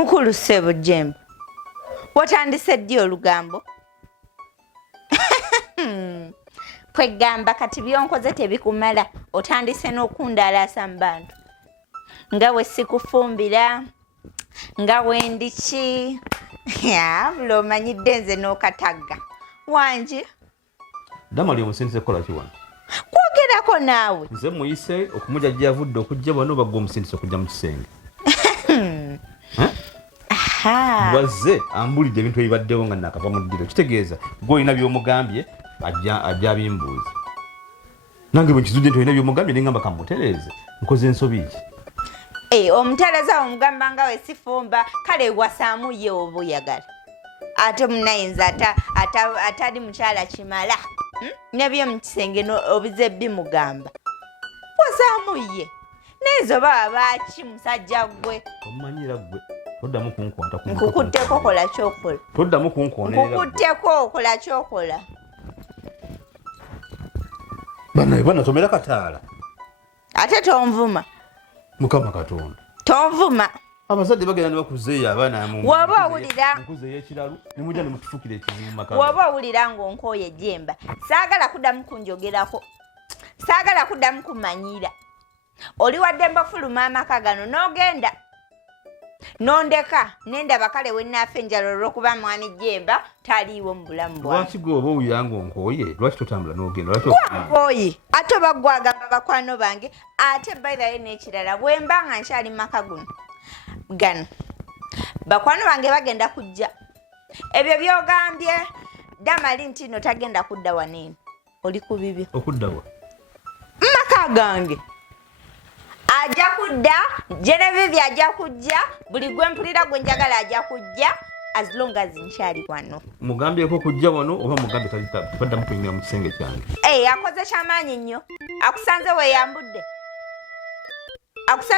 Mukulu Ssebo Jemba, watandise ddi olugambo? Kwegamba kati byonkoze tebikumala, otandise n'okundalaasa mu bantu. Nga bwe sikufumbira, nga wendiki, bula omanyidde nze n'okatagga. Wangi? Damali omusindise kukola ki wano? Kwogerako naawe. Nze muyise okumujja gy'avudde okujja wano oba gwe omusindise okujja mu kisenge. Bazze ambulidde ebintu ebibaddewo nga nakava mu ddiro. Kitegeeza gwe olina by'omugambye ajja bimbuuza. Nange bwe nkizudde nti olina by'omugambye ne ngamba kamutereeze. Nkoze ensobi ki? Omutereeza omugamba nga we sifumba kale wasaamu ye oba oyagala. Ate munayinza atali mukyala kimala. Nebyo mu kisenge obize bimugamba. Wasaamu ye. Nezo baba baki musajja gwe. Omanyira gwe. Toddamu kunkwata ku nkukutteko kola kyokola. Toddamu kunkonerera. Nkukutteko kola kyokola. Bana somera kataala. Ate tonvuma. Mukama Katonda. Tonvuma. Abazadde bagenda ne bakuzeeyo abaana mu. Waba owulira. Nkuzeeyo ekiralu ne mujja ne mutufukira ekizibu maka. Waba owulira ng'onkooye Jemba. Saagala kuddamu kunjogerako. Saagala kuddamu kumanyira. Oli wadde mbafuluma amaka gano n'ogenda. Nondeka nenda bakale wennafe njalo olw'okuba mwami Jemba taliiwo mu bulamu bwange. Lwaki gwe oba owulira ng'onkooye? Lwaki totambula n'ogenda? Nkooye ate oba gwagamba bakwano bange ate by the way n'ekirala bwe mba nga nkyali maka gano bakwano bange bagenda kujja. Ebyo by'ogambye Damali nti no tagenda kudda waneeno. Oli ku bibyo. Okudda wa? Maka gange. Ajja kudda, Genevieve ajja kujja, buli gwe mpulira gwe njagala ajja kujja as long as nkyali wano. Mugambyeko kujja wano oba mugambe taddamu kuyingira mu kisenge kyange? Akoze kyamaanyi nnyo. Akusanze weeyambudde.